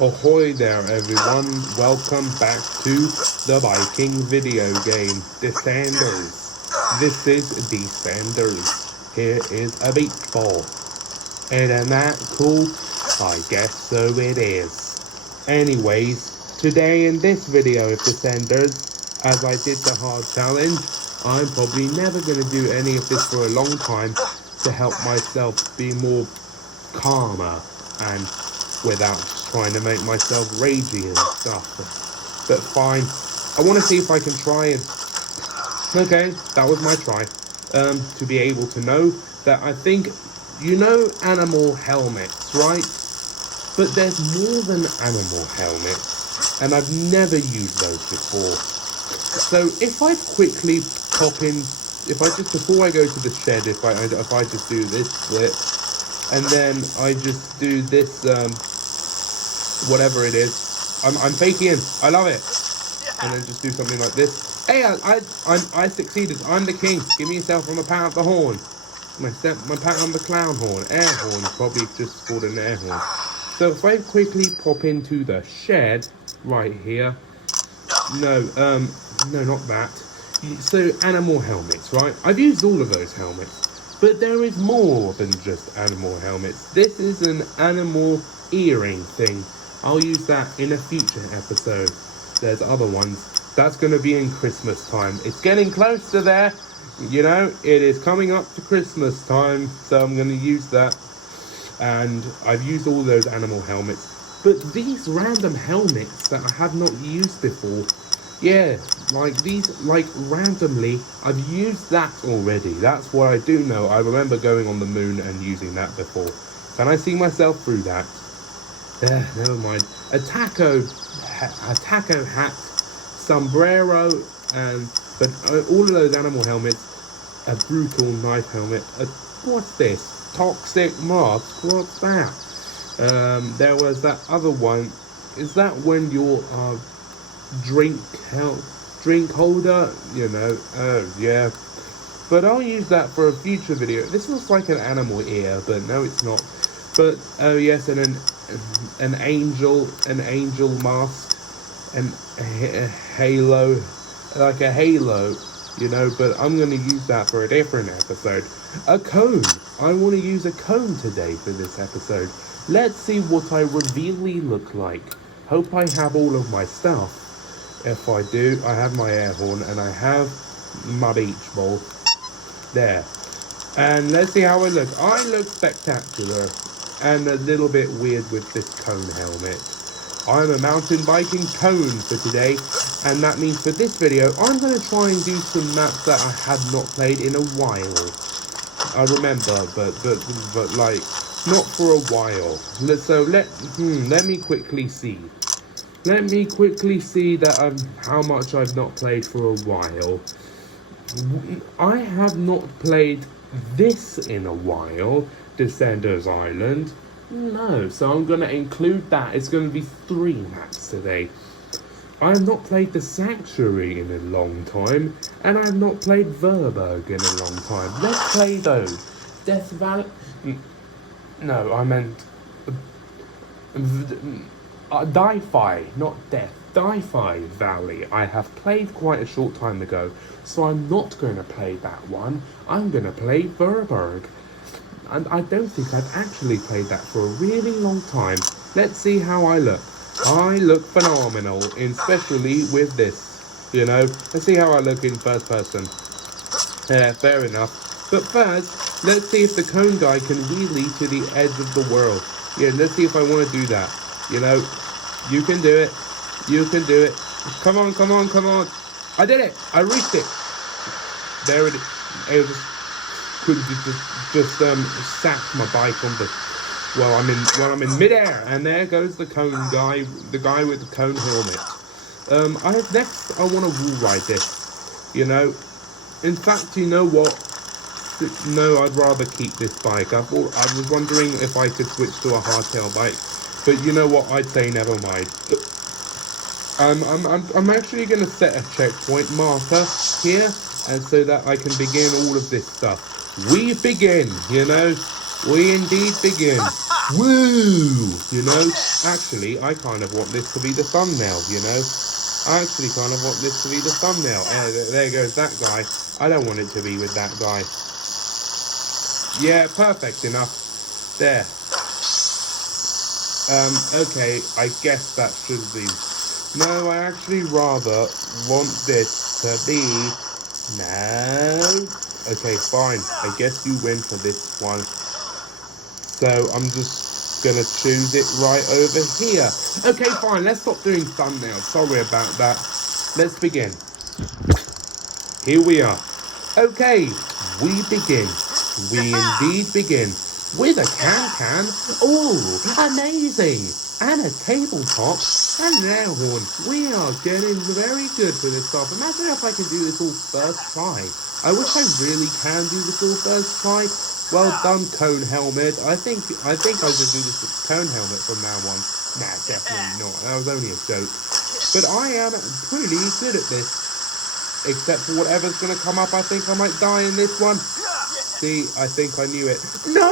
Ahoy there everyone, welcome back to the Viking video game, Descenders. This is Descenders. Here is a beach ball. Isn't that cool? I guess so it is. Anyways, today in this video of Descenders, as I did the hard challenge, I'm probably never going to do any of this for a long time to help myself be more calmer and without trying to make myself ragey and stuff. But fine. I want to see if I can try and... Okay, that was my try. To be able to know that I think... You know animal helmets, right? But there's more than animal helmets. And I've never used those before. So if I quickly pop in... If I just... Before I go to the shed, if I just do this flip... And then I just do this, whatever it is. I'm faking in. I love it. And then just do something like this. Hey, I succeeded. I'm the king. Give me yourself on the pat of the horn. My pat on the clown horn. Air horn. Probably just called an air horn. So if I quickly pop into the shed right here. No, not that. So animal helmets, right? I've used all of those helmets. But there is more than just animal helmets. This is an animal earring thing. I'll use that in a future episode. There's other ones. That's going to be in Christmas time. It's getting close to there. You know, it is coming up to Christmas time. So I'm going to use that. And I've used all those animal helmets. But these random helmets that I have not used before... Yeah, like these, like randomly, I've used that already. That's what I do know. I remember going on the moon and using that before. Can I see myself through that? Never mind. A taco hat, sombrero, but all of those animal helmets, a brutal knife helmet. What's this? Toxic mask? What's that? There was that other one. Is that when you're drink holder, you know? Oh yeah, but I'll use that for a future video. This looks like an animal ear, but no, it's not. But oh yes, and an angel mask, and a halo, like a halo, you know. But I'm gonna use that for a different episode. A cone. I want to use a cone today for this episode. Let's see what I really look like. Hope I have all of my stuff. If I do, I have my air horn and I have my beach ball. There. And let's see how I look. I look spectacular and a little bit weird with this cone helmet. I'm a mountain biking cone for today, and that means for this video, I'm going to try and do some maps that I have not played in a while. I remember, but like, not for a while. So let me quickly see. Let me quickly see that how much I've not played for a while. I have not played this in a while, Descenders Island. No, so I'm going to include that. It's going to be 3 maps today. I have not played the Sanctuary in a long time, and I have not played Vuurberg in a long time. Let's play those. Death Valley... No, I meant... Di-Fi, not Death. Di-Fi Valley. I have played quite a short time ago, so I'm not going to play that one. I'm going to play Vuurberg. And I don't think I've actually played that for a really long time. Let's see how I look. I look phenomenal, especially with this. You know, let's see how I look in first person. Yeah, fair enough. But first, let's see if the cone guy can wheelie to the edge of the world. Yeah, let's see if I want to do that. You know, you can do it. You can do it. Come on, come on, come on. I did it. I reached it. There it is. I couldn't just sat my bike on the... Well, I'm in midair. And there goes the cone guy. The guy with the cone helmet. Next, I want to wall ride this. You know. In fact, you know what? No, I'd rather keep this bike. I was wondering if I could switch to a hardtail bike. But you know what? I'd say never mind. I'm actually going to set a checkpoint marker here, and so that I can begin all of this stuff. We begin, you know. We indeed begin. Woo! You know, actually, I kind of want this to be the thumbnail, you know? I actually kind of want this to be the thumbnail. There goes that guy. I don't want it to be with that guy. Yeah, perfect enough. There. Okay, I guess that should be... No, I actually rather want this to be... No. Okay, fine. I guess you win for this one. So I'm just gonna choose it right over here. Okay, fine. Let's stop doing thumbnails. Sorry about that. Let's begin. Here we are. Okay, we begin. We indeed begin with a can. Oh, amazing! And a tabletop and an air horn. We are getting very good for this stuff. Imagine if I can do this all first try. I wish I really can do this all first try. Well done, Cone Helmet. I think I should do this with Cone Helmet from now on. Nah, definitely not. That was only a joke. But I am pretty good at this. Except for whatever's going to come up, I think I might die in this one. See, I think I knew it. No!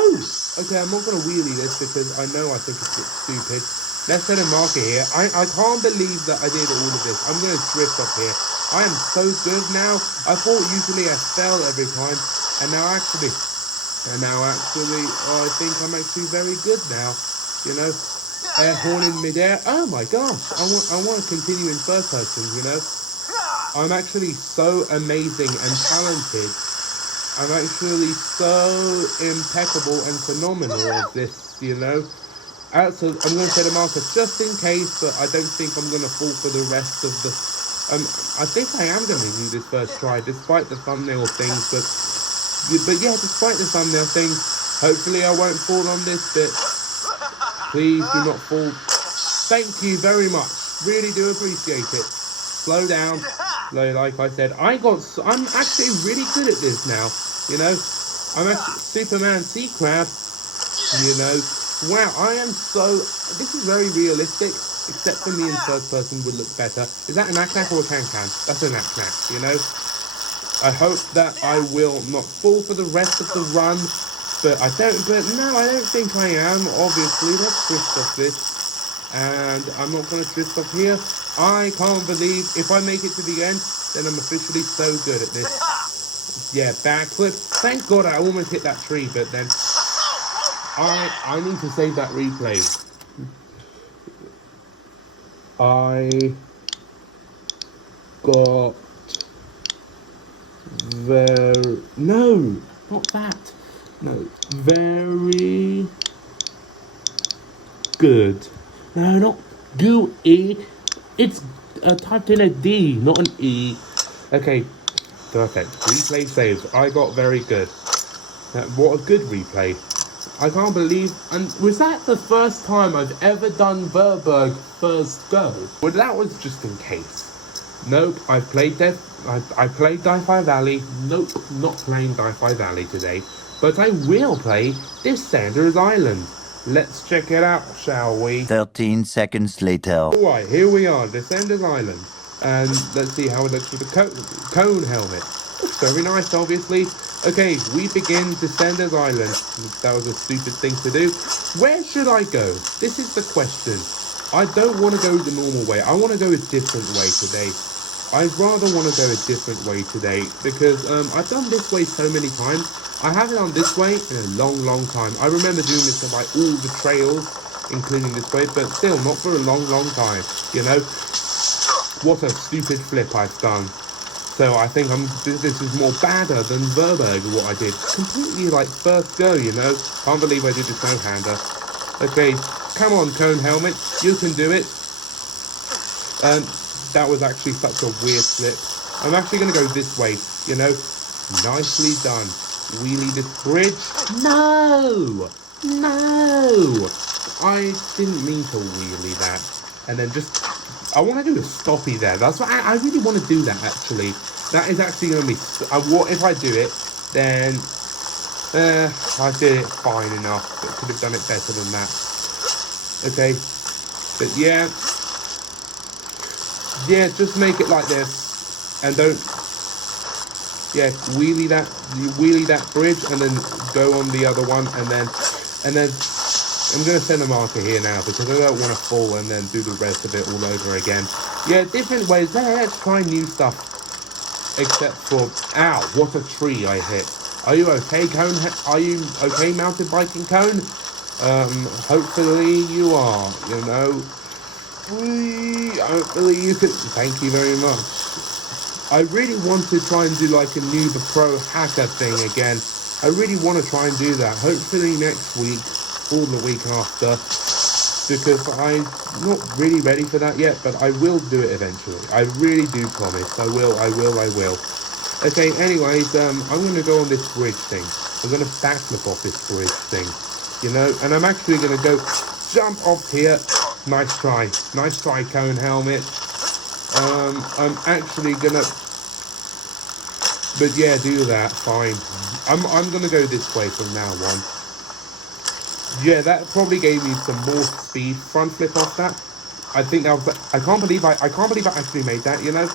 Okay, I'm not going to wheelie this because I know I think it's a bit stupid. Let's set a marker here. I can't believe that I did all of this. I'm going to drift off here. I am so good now. I thought usually I fell every time. And now actually, I think I'm actually very good now. You know, air horn in midair. Oh my gosh, I want to continue in first person, you know. I'm actually so amazing and talented. I'm actually so impeccable and phenomenal at this, you know. So I'm going to set a marker just in case, but I don't think I'm going to fall for the rest of the... I think I am going to do this first try, despite the thumbnail things, but yeah, despite the thumbnail things, hopefully I won't fall on this bit. Please do not fall. Thank you very much. Really do appreciate it. Slow down. Like I said, I'm actually really good at this now. You know, I'm actually Superman Sea Crab. You know, wow, I am so... This is very realistic, except for me in first person would look better. Is that a knack-knack or a can-can? That's a knack-knack, you know. I hope that I will not fall for the rest of the run, but I don't think I am, obviously. Let's twist off this, and I'm not going to twist off here. I can't believe, if I make it to the end, then I'm officially so good at this. Yeah, backflip. Thank God I almost hit that tree, but then I need to save that replay. I got no, not that. No, very good. No, not gooey. It's typed in a D, not an E. Okay, perfect. Replay saves. I got very good. What a good replay. I can't believe... And was that the first time I've ever done Vuurberg first go? Well, that was just in case. Nope, I played Di-Fi Valley. Nope, not playing Di-Fi Valley today. But I will play Descenders Island. Let's check it out, shall we? 13 seconds later. Alright, here we are, Descenders Island. And let's see how it looks with the cone helmet. Looks very nice, obviously. Okay, we begin Descenders Island. That was a stupid thing to do. Where should I go? This is the question. I don't want to go the normal way. I want to go a different way today. I'd rather want to go a different way today because I've done this way so many times. I haven't done this way in a long time. I remember doing this on like all the trails, including this way, but still not for a long time, you know. What a stupid flip I've done. So I think this is more badder than Vuurberg, what I did. Completely like first go, you know. Can't believe I did this no-hander. Okay, come on, Cone Helmet, you can do it. That was actually such a weird flip. I'm actually going to go this way, you know. Nicely done. Wheelie this bridge. No! I didn't mean to wheelie that. And then just... I want to do a stoppie there. That's what I really want to do that, actually. That is actually going to be... what if I do it, then... I did it fine enough. I could have done it better than that. Okay. But yeah... Yeah, just make it like this, and don't. Yeah, wheelie that bridge, and then go on the other one, and then. I'm going to send a marker here now because I don't want to fall and then do the rest of it all over again. Yeah, different ways. Let's try new stuff. Except for... Ow, what a tree I hit. Are you okay, Cone? Are you okay, Mountain Biking Cone? Hopefully you are, you know. Hopefully you could... Thank you very much. I really want to try and do like a Noob Pro hacker thing again. I really want to try and do that. Hopefully next week or the week after. Because I'm not really ready for that yet, but I will do it eventually. I really do promise. I will. Okay, anyways, I'm going to go on this bridge thing. I'm going to backflip off this bridge thing. You know, and I'm actually going to go jump off here. Nice try, Cone Helmet. I'm actually gonna, but yeah, do that. Fine. I'm gonna go this way from now on. Yeah, that probably gave me some more speed. Front flip off that. I think that was. I can't believe I actually made that. You know.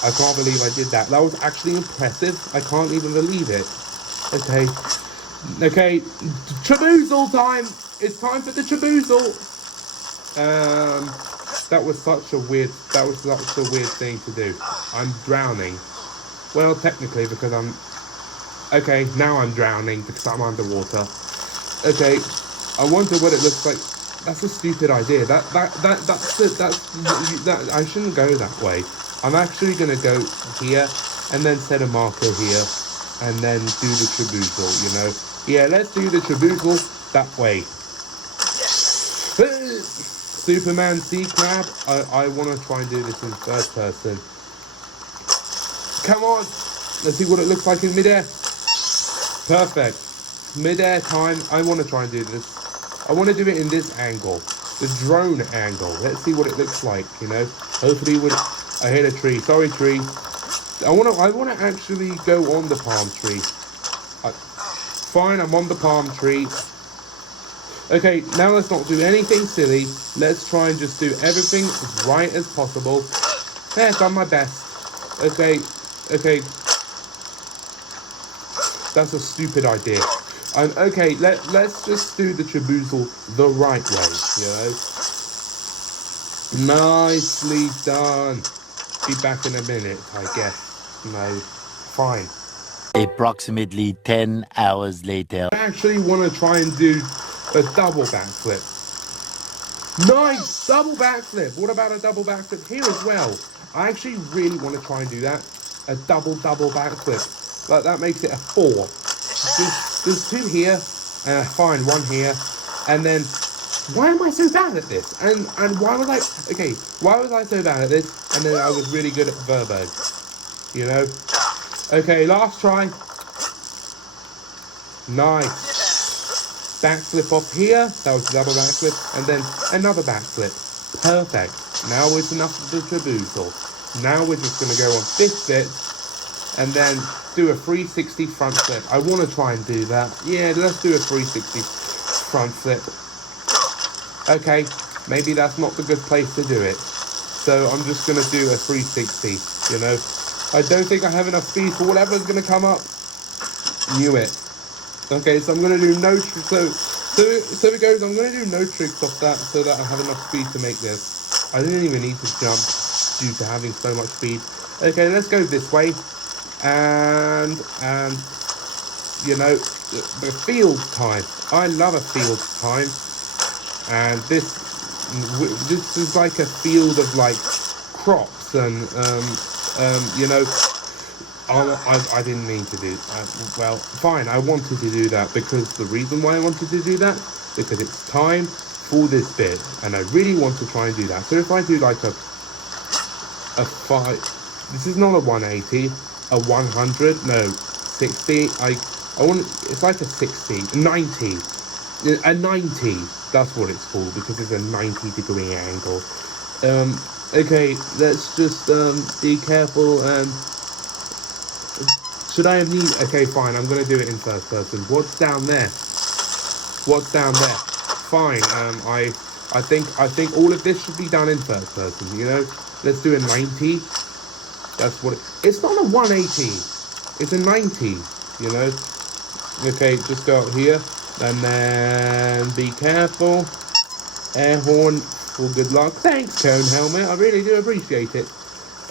I can't believe I did that. That was actually impressive. I can't even believe it. Okay, Traboozle time. It's time for the Traboozle. That was such a weird thing to do. I'm drowning. Well, technically because I'm... Okay, now I'm drowning because I'm underwater. Okay, I wonder what it looks like. That's a stupid idea. That's I shouldn't go that way. I'm actually gonna go here and then set a marker here and then do the Traboozle, you know. Yeah, let's do the Traboozle that way. Superman Sea Crab. I want to try and do this in first person. Come on. Let's see what it looks like in midair. Perfect. Midair time. I want to try and do this. I want to do it in this angle. The drone angle. Let's see what it looks like, you know. Hopefully I hit a tree. Sorry, tree. I want to actually go on the palm tree. Fine, I'm on the palm tree. Okay, now let's not do anything silly. Let's try and just do everything right as possible. Yeah, I've done my best. Okay. That's a stupid idea. Okay, let's just do the Traboozle the right way, you know. Nicely done. Be back in a minute, I guess. No, fine. Approximately 10 hours later. I actually want to try and do a double backflip. Nice! Double backflip. What about a double backflip here as well? I actually really want to try and do that. A double backflip. Like that makes it a 4. There's 2 here. Fine, 1 here. And then, why am I so bad at this? And why was I... Okay, why was I so bad at this? And then I was really good at Vuurberg. You know? Okay, last try. Nice. Backflip off here. That was a double backflip. And then another backflip. Perfect. Now it's enough of the Traboozle. Now we're just going to go on this bit. And then do a 360 front flip. I want to try and do that. Yeah, let's do a 360 front flip. Okay. Maybe that's not the good place to do it. So I'm just going to do a 360. You know. I don't think I have enough speed for whatever's going to come up. Knew it. Okay, so I'm going to do no tricks. So it goes, I'm going to do no tricks off that so that I have enough speed to make this. I didn't even need to jump due to having so much speed. Okay, let's go this way. And you know, the field time. I love a field time. And this is like a field of like crops and you know, I didn't mean to do well, fine, I wanted to do that because the reason why I wanted to do that, because it's time for this bit, and I really want to try and do that. So if I do like a 5, this is not a 180, a 100, no, 60, I want, it's like a 60, 90, a 90, that's what it's called, because it's a 90-degree angle. Okay, let's just be careful and should I have need? Okay, fine, I'm gonna do it in first person. What's down there? What's down there? Fine. I think all of this should be done in first person. You know, let's do a 90. That's what it's not a 180. It's a 90. You know. Okay, just go up here And then be careful. Air horn for good luck. Thanks, Cone Helmet. I really do appreciate it.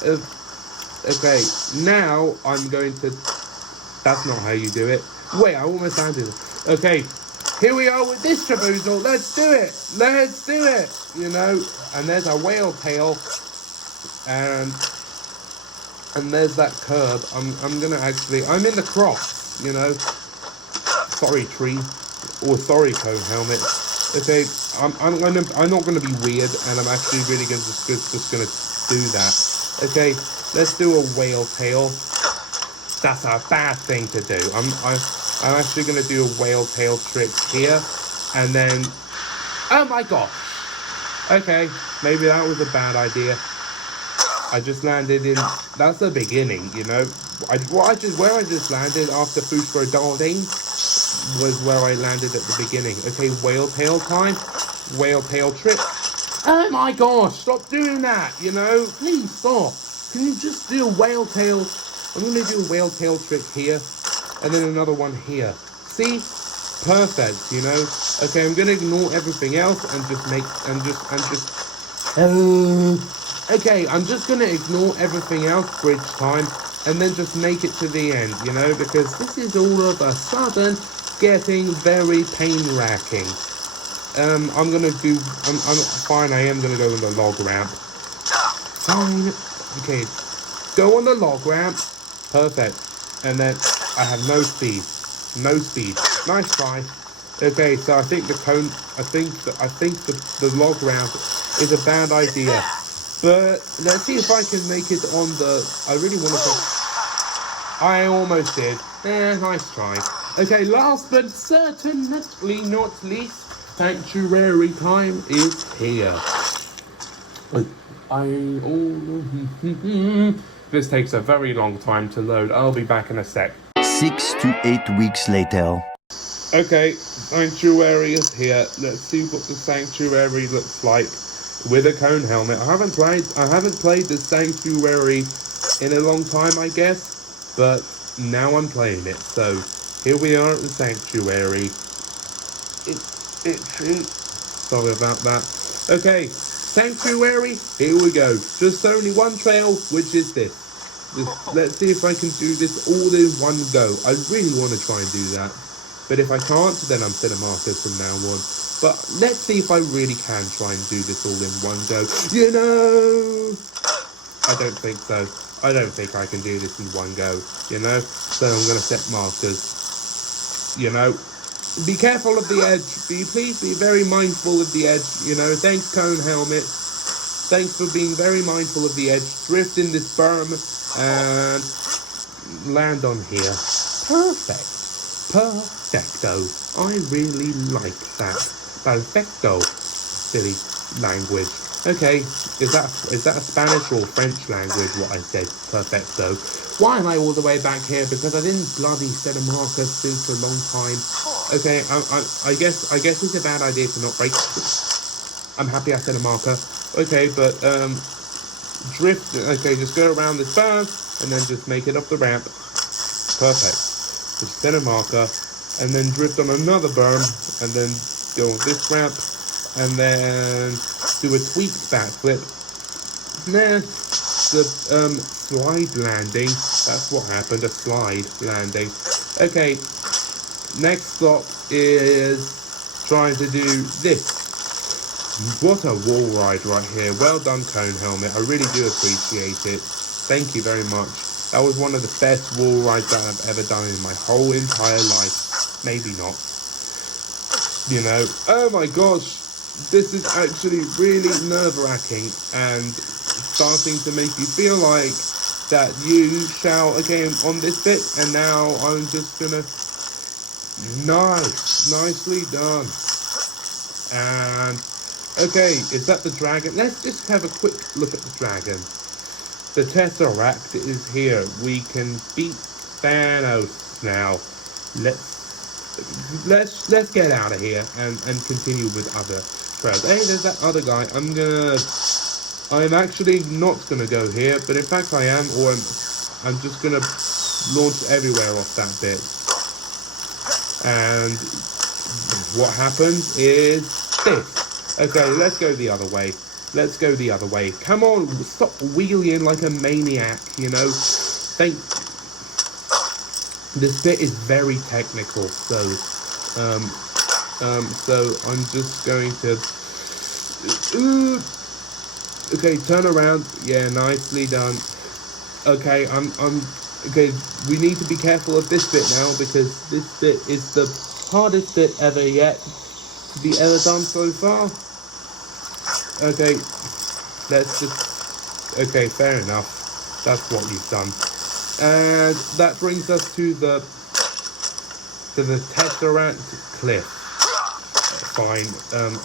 Okay, now I'm going to... That's not how you do it. Wait, I almost landed it. Okay, here we are with this traboozle. Let's do it. Let's do it. You know, and there's a whale tail. And there's that curb. I'm gonna actually... I'm in the cross, you know. Sorry, tree. Or sorry, Cone Helmet. Okay, I'm not gonna be weird, and I'm actually really just gonna do that. Okay, let's do a whale tail. That's a bad thing to do. I'm actually gonna do a whale tail trick here, and then, oh my gosh. Okay, maybe that was a bad idea. I just landed in. That's the beginning, you know. Where I just landed after Vuurberg darting was where I landed at the beginning. Okay, whale tail time. Whale tail trick. Oh my gosh, stop doing that, you know? Please stop. Can you just do a whale tail? I'm going to do a whale tail trick here. And then another one here. See? Perfect, you know? Okay, I'm going to ignore everything else and just make... Okay, I'm just going to ignore everything else, bridge time, and then just make it to the end, you know? Because this is all of a sudden getting very pain-racking. I'm gonna do. I'm fine. I am gonna go on the log ramp. Fine. Okay. Go on the log ramp. Perfect. And then I have no speed. No speed. Nice try. Okay. So I think the cone. I think the log ramp is a bad idea. But let's see if I can make it on the. I really want to. I almost did. Nice try. Okay. Last but certainly not least. Sanctuary time is here. This takes a very long time to load. I'll be back in a sec. 6 to 8 weeks later. Okay, Sanctuary is here. Let's see what the Sanctuary looks like with a cone helmet. I haven't played the Sanctuary in a long time, I guess, but now I'm playing it. So here we are at the Sanctuary. Sorry about that. Okay, Sanctuary, here we go. Just only one trail, which is this. Let's see if I can do this all in one go. I really want to try and do that. But if I can't, then I'm setting markers from now on. But let's see if I really can try and do this all in one go. You know, I don't think so. I don't think I can do this in one go, you know. So I'm going to set markers, you know. Be careful of the edge. Please be very mindful of the edge. You know, thanks, Cone Helmet. Thanks for being very mindful of the edge. Drift in this berm and land on here. Perfect. Perfecto. I really like that. Perfecto. Silly language. Okay, is that a Spanish or French language? What I said. Perfecto. Why am I all the way back here? Because I didn't bloody set a marker since a long time. Okay, I guess it's a bad idea to not break. I'm happy I set a marker. Okay, but drift. Okay, just go around this berm and then just make it up the ramp. Perfect. Just set a marker and then drift on another berm and then go on this ramp and then do a tweak backflip. Then the slide landing. That's what happened. A slide landing. Okay. Next stop is trying to do this. What a wall ride right here. Well done, Cone Helmet. I really do appreciate it. Thank you very much. That was one of the best wall rides that I've ever done in my whole entire life. Maybe not. You know. Oh my gosh. This is actually really nerve-wracking and starting to make you feel like that you shall, okay, on this bit, and now I'm just gonna... Nicely done. And okay, is that the dragon? Let's just have a quick look at the dragon. The Tesseract is here. We can beat Thanos now. Let's get out of here and continue with other trails. Hey, there's that other guy. I'm actually not gonna go here, but in fact I am, or I'm just gonna launch everywhere off that bit. And what happens is this. Okay, let's go the other way. Let's go the other way. Come on, stop wheeling like a maniac, you know. This bit is very technical, so I'm just going to okay, turn around. Yeah, nicely done. Okay, okay, we need to be careful of this bit now, because this bit is the hardest bit ever yet to be ever done so far. Okay, let's just, okay, fair enough. That's what you've done. And that brings us to the Tesseract cliff. Fine.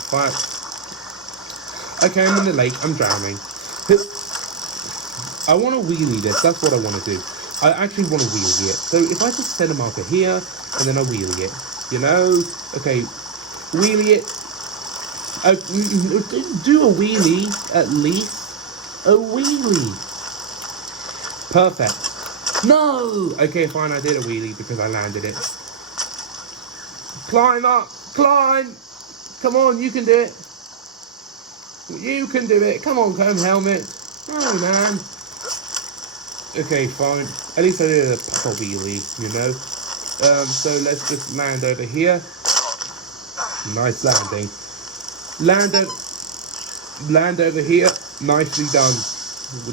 Fire. Okay, I'm in the lake. I'm drowning. I want to wheelie this. That's what I want to do. I actually want to wheelie it. So if I just set a marker here, and then I wheelie it, you know? Okay, wheelie it. Do a wheelie, at least. A wheelie. Perfect. No! Okay, fine, I did a wheelie because I landed it. Climb up! Climb! Come on, you can do it. You can do it. Come on, Cone Helmet. Oh, man. Okay, fine. At least I did a proper wheelie, you know. So let's just land over here. Nice landing. Land over here. Nicely done.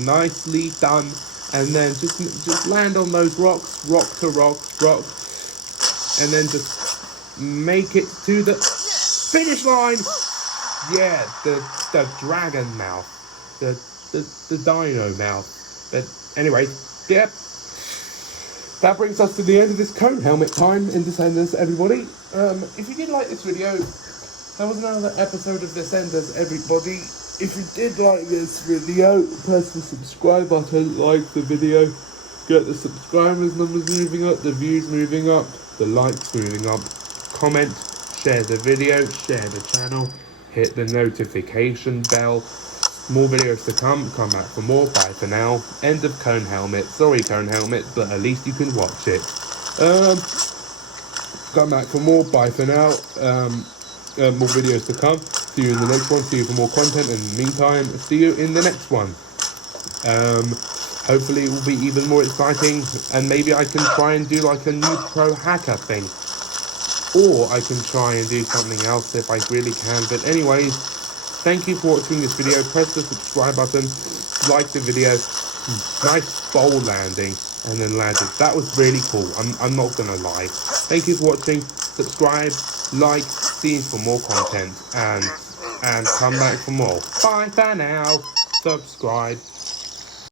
Nicely done. And then just land on those rocks, rock to rock, and then just make it to the finish line. Yeah, the dragon mouth, the dino mouth. But anyway, yep. That brings us to the end of this cone helmet time in Descenders, everybody. If you did like this video, that was another episode of Descenders, everybody. If you did like this video, press the subscribe button, like the video, get the subscribers numbers moving up, the views moving up, the likes moving up, comment, share the video, share the channel, hit the notification bell. More videos to come back for more. Bye for now. End of Cone Helmet. Sorry, Cone Helmet, but at least you can watch it. Come back for more. Bye for now. More videos to come. See you in the next one. See you for more content. In the meantime, see you in the next one. Hopefully it will be even more exciting, and maybe I can try and do like a new pro hacker thing, or I can try and do something else if I really can. But anyways, thank you for watching this video. Press the subscribe button, like the video. Nice bowl landing, and then landed. That was really cool. I'm not gonna lie. Thank you for watching. Subscribe, like, see you for more content, and come back for more. Bye for now. Subscribe.